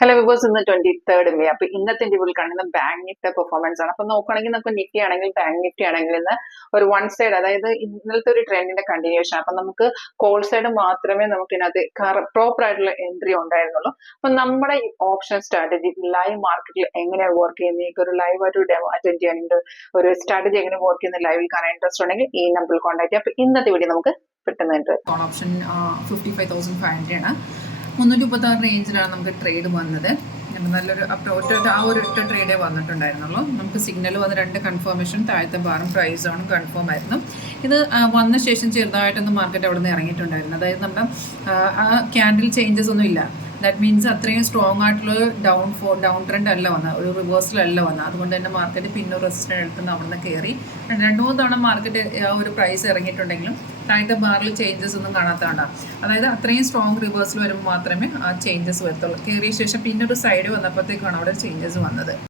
Hello viewers, ഇന്ന് 23rd May. അപ്പൊ ഇന്നത്തെ ഇന്ത്യയിൽ കാണുന്ന ബാങ്ക് നിഫ്റ്റി പെർഫോമൻസ് ആണ്. അപ്പൊ നോക്കുകയാണെങ്കിൽ നമുക്ക് നിഫ്റ്റി ആണെങ്കിൽ ബാങ്ക് നിഫ്റ്റി ആണെങ്കിൽ ഇന്ന് ഒരു വൺ സൈഡ്, അതായത് ഇന്നലത്തെ ഒരു ട്രെൻഡിന്റെ കണ്ടിന്യൂഷൻ. അപ്പൊ നമുക്ക് കോൾ സൈഡ് മാത്രമേ നമുക്ക് ഇതിനകത്ത് പ്രോപ്പർ ആയിട്ടുള്ള എൻട്രി ഉണ്ടായിരുന്നുള്ളൂ. അപ്പൊ നമ്മുടെ ഓപ്ഷൻ സ്ട്രാറ്റജി ലൈവ് മാർക്കറ്റിൽ എങ്ങനെയാണ് വർക്ക് ചെയ്യുന്നത്, ഒരു ലൈവ് ആയിട്ട് ഡെമോ അറ്റൻഡ് ചെയ്യാനുണ്ട്, ഒരു സ്ട്രാറ്റജി എങ്ങനെ വർക്ക് ചെയ്യുന്ന ലൈവിൽ കാണാൻ ഇൻട്രസ്റ്റ് ഉണ്ടെങ്കിൽ ഈ നമ്പറിൽ കോൺടാക്ട് ചെയ്യാം. അപ്പൊ ഇന്നത്തെ വീഡിയോ നമുക്ക് പെട്ടെന്ന് ഓപ്ഷൻ 55,500 ആണ്. 336 റേഞ്ചിലാണ് നമുക്ക് ട്രേഡ് വന്നത്. നല്ലൊരു ഒറ്റ ട്രേഡേ വന്നിട്ടുണ്ടായിരുന്നുള്ളൂ. നമുക്ക് സിഗ്നൽ വന്ന് 2 കൺഫർമേഷൻ, താഴത്തെ ബാറും പ്രൈസ് സോണും കൺഫേം ആയിരുന്നു. ഇത് വന്ന ശേഷം ചെറുതായിട്ടൊന്ന് മാർക്കറ്റ് അവിടെ നിന്ന് ഇറങ്ങിയിട്ടുണ്ടായിരുന്നു. അതായത് നമ്മുടെ ആ ക്യാൻഡിൽ ചേഞ്ചസ് ഒന്നും ഇല്ല. ദാറ്റ് മീൻസ് അത്രയും സ്ട്രോങ് ആയിട്ടുള്ള ഡൗൺ ട്രെൻഡ് അല്ല വന്നത്, ഒരു റിവേഴ്സലല്ല വന്നത്. അതുകൊണ്ട് തന്നെ മാർക്കറ്റ് പിന്നെ റെസിസ്റ്റൻസ് എടുത്തുനിന്ന് അവിടെ നിന്ന് കയറി 2-3 തവണ മാർക്കറ്റ് ആ ഒരു പ്രൈസ് ഇറങ്ങിയിട്ടുണ്ടെങ്കിലും താഴത്തെ ബാറിൽ ചേഞ്ചസ് ഒന്നും കാണാത്തതാണ്. അതായത് അത്രയും സ്ട്രോങ് റിവേഴ്സൽ വരുമ്പോൾ മാത്രമേ ആ ചേഞ്ചസ് വരത്തുള്ളൂ. കയറിയ ശേഷം പിന്നെ ഒരു സൈഡ് വന്നപ്പോഴത്തേക്കാണ് അവിടെ ചേഞ്ചസ് വന്നത്.